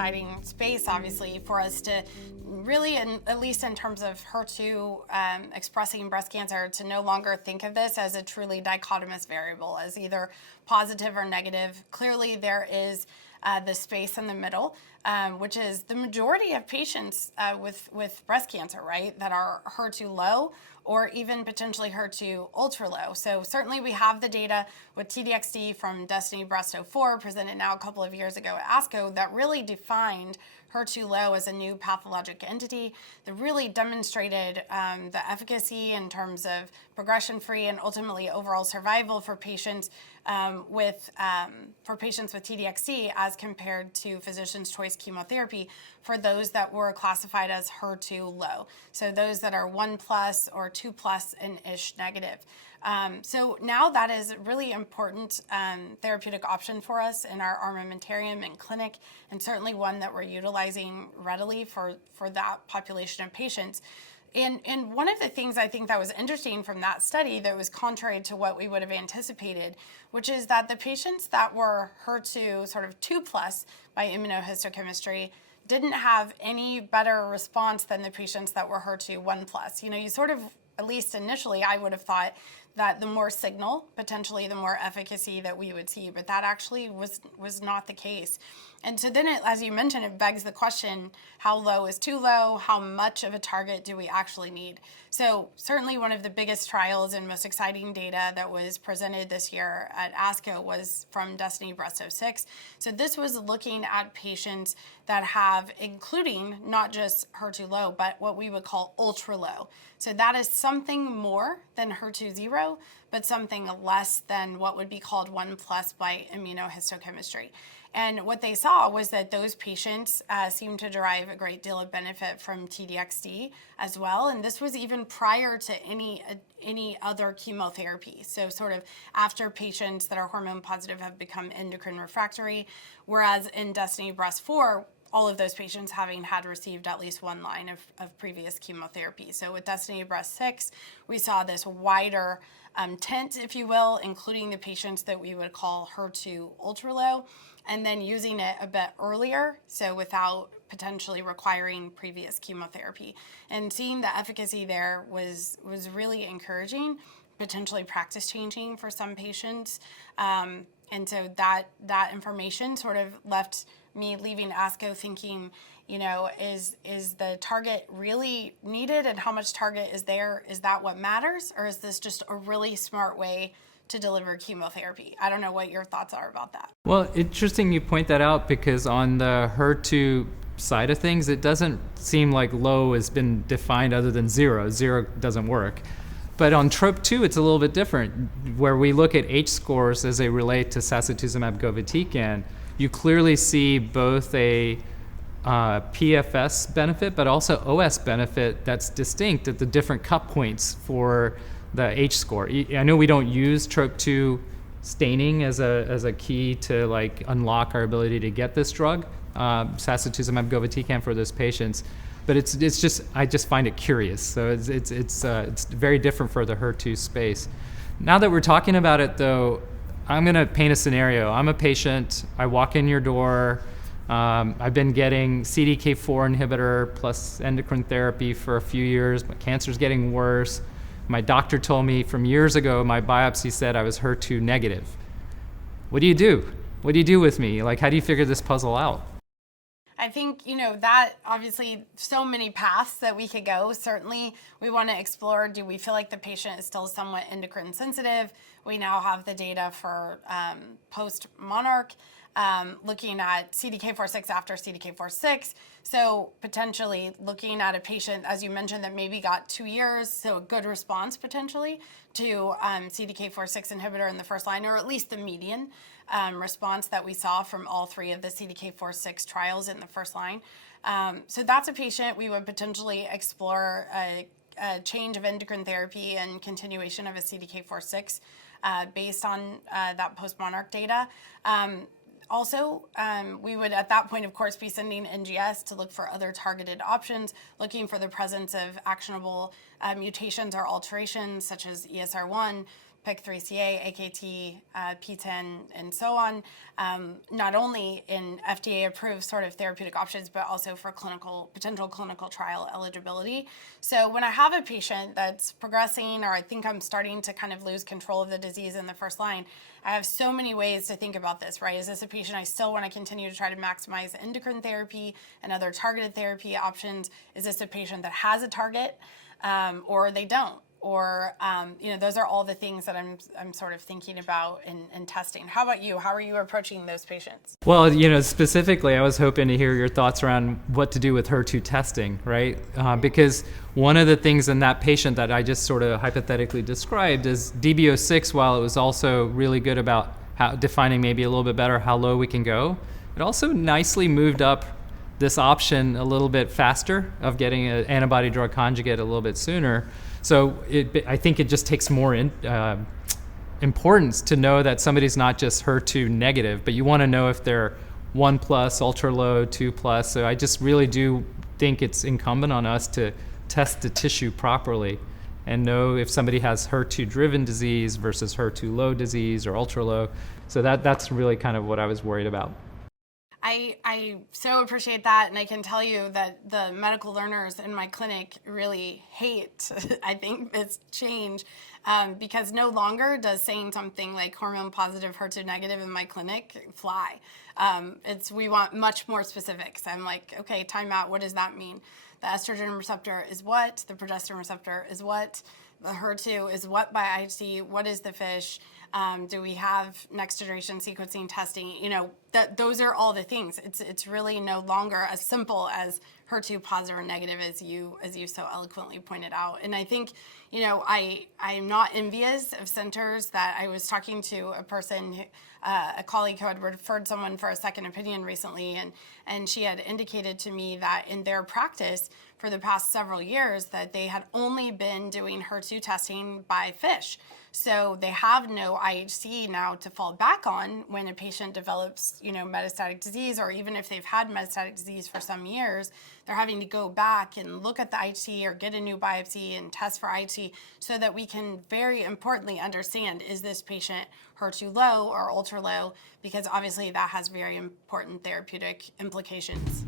exciting space, obviously, for us to really, at least in terms of HER2 expressing breast cancer, to no longer think of this as a truly dichotomous variable, as either positive or negative. Clearly, there is the space in the middle, which is the majority of patients with breast cancer, right, that are HER2-low or even potentially HER2-ultra-low. So certainly we have the data with T-DXd from DESTINY-Breast04, presented now a couple of years ago at ASCO, that really defined HER2-low as a new pathologic entity that really demonstrated the efficacy in terms of progression-free and ultimately overall survival for patients with T-DXd as compared to physician's choice chemotherapy for those that were classified as HER2-low. So those that are 1+ or 2+ and ISH negative. So now that is a really important therapeutic option for us in our armamentarium and clinic, and certainly one that we're utilizing readily for that population of patients. And one of the things I think that was interesting from that study that was contrary to what we would have anticipated, which is that the patients that were HER2 sort of 2+ by immunohistochemistry didn't have any better response than the patients that were HER2 1+. You know, you sort of, at least initially, I would have thought that the more signal, potentially the more efficacy that we would see, but that actually was not the case. And so then, as you mentioned, it begs the question, how low is too low? How much of a target do we actually need? So certainly one of the biggest trials and most exciting data that was presented this year at ASCO was from DESTINY-Breast06. So this was looking at patients that have, including not just HER2-low, but what we would call ultra-low. So that is something more than HER2-0, but something less than what would be called 1+ by immunohistochemistry. And what they saw was that those patients seemed to derive a great deal of benefit from T-DXd as well. And this was even prior to any other chemotherapy. So sort of after patients that are hormone positive have become endocrine refractory, whereas in DESTINY-Breast04, all of those patients having had received at least one line of previous chemotherapy. So with DESTINY-Breast06, we saw this wider tent, if you will, including the patients that we would call HER2 ultra-low, and then using it a bit earlier, so without potentially requiring previous chemotherapy. And seeing the efficacy there was really encouraging, potentially practice-changing for some patients. And so that information sort of left me leaving ASCO thinking, you know, is the target really needed, and how much target is there? Is that what matters, or is this just a really smart way to deliver chemotherapy? I don't know what your thoughts are about that. Well, interesting you point that out, because on the HER2 side of things, it doesn't seem like low has been defined other than 0. 0 doesn't work. But on TROP2, it's a little bit different, where we look at H-scores as they relate to trastuzumab govitecan. You clearly see both a PFS benefit, but also OS benefit that's distinct at the different cut points for the H-score. I know we don't use TROP2 staining as a key to like unlock our ability to get this drug, trastuzumab govitecan, for those patients. But it's just, I just find it curious. So it's very different for the HER2 space. Now that we're talking about it, though, I'm going to paint a scenario. I'm a patient. I walk in your door. I've been getting CDK4 inhibitor plus endocrine therapy for a few years. My cancer's getting worse. My doctor told me from years ago, my biopsy said I was HER2 negative. What do you do? What do you do with me? Like, how do you figure this puzzle out? I think, you know, that obviously so many paths that we could go. Certainly, we want to explore, do we feel like the patient is still somewhat endocrine sensitive? We now have the data for post-Monarch, looking at CDK4/6 after CDK4/6. So potentially looking at a patient, as you mentioned, that maybe got 2 years, so a good response potentially to CDK4/6 inhibitor in the first line, or at least the median response that we saw from all 3 of the CDK4/6 trials in the first line. So that's a patient we would potentially explore a change of endocrine therapy and continuation of a CDK4/6 based on that post-Monarch data. Also, we would at that point, of course, be sending NGS to look for other targeted options, looking for the presence of actionable mutations or alterations such as ESR1, PIK3CA, AKT, PTEN, and so on, not only in FDA-approved sort of therapeutic options, but also for potential clinical trial eligibility. So when I have a patient that's progressing, or I think I'm starting to kind of lose control of the disease in the first line, I have so many ways to think about this, right? Is this a patient I still want to continue to try to maximize endocrine therapy and other targeted therapy options? Is this a patient that has a target, or they don't? Or, those are all the things that I'm sort of thinking about in testing. How about you? How are you approaching those patients? Well, specifically, I was hoping to hear your thoughts around what to do with HER2 testing, right? Because one of the things in that patient that I just sort of hypothetically described is DB06, while it was also really good about defining maybe a little bit better how low we can go, it also nicely moved up this option a little bit faster of getting an antibody drug conjugate a little bit sooner. So I think it just takes more importance to know that somebody's not just HER2 negative, but you want to know if they're 1+, ultra low, 2+. So I just really do think it's incumbent on us to test the tissue properly and know if somebody has HER2-driven disease versus HER2-low disease or ultra low. So that's really kind of what I was worried about. I so appreciate that, and I can tell you that the medical learners in my clinic really hate, I think, this change, because no longer does saying something like hormone positive, HER2 negative in my clinic fly. We want much more specifics. I'm like, okay, time out. What does that mean? The estrogen receptor is what? The progesterone receptor is what? The HER2 is what by IHC? What is the FISH? Do we have next generation sequencing testing? Those are all the things. It's really no longer as simple as HER2 positive or negative as you so eloquently pointed out. And I think, I'm not envious of centers that I was talking to a person, a colleague who had referred someone for a second opinion recently, and she had indicated to me that in their practice for the past several years that they had only been doing HER2 testing by FISH. So they have no IHC now to fall back on when a patient develops, metastatic disease, or even if they've had metastatic disease for some years, they're having to go back and look at the IHC or get a new biopsy and test for IHC so that we can very importantly understand, is this patient HER2 low or ultra low? Because obviously that has very important therapeutic implications.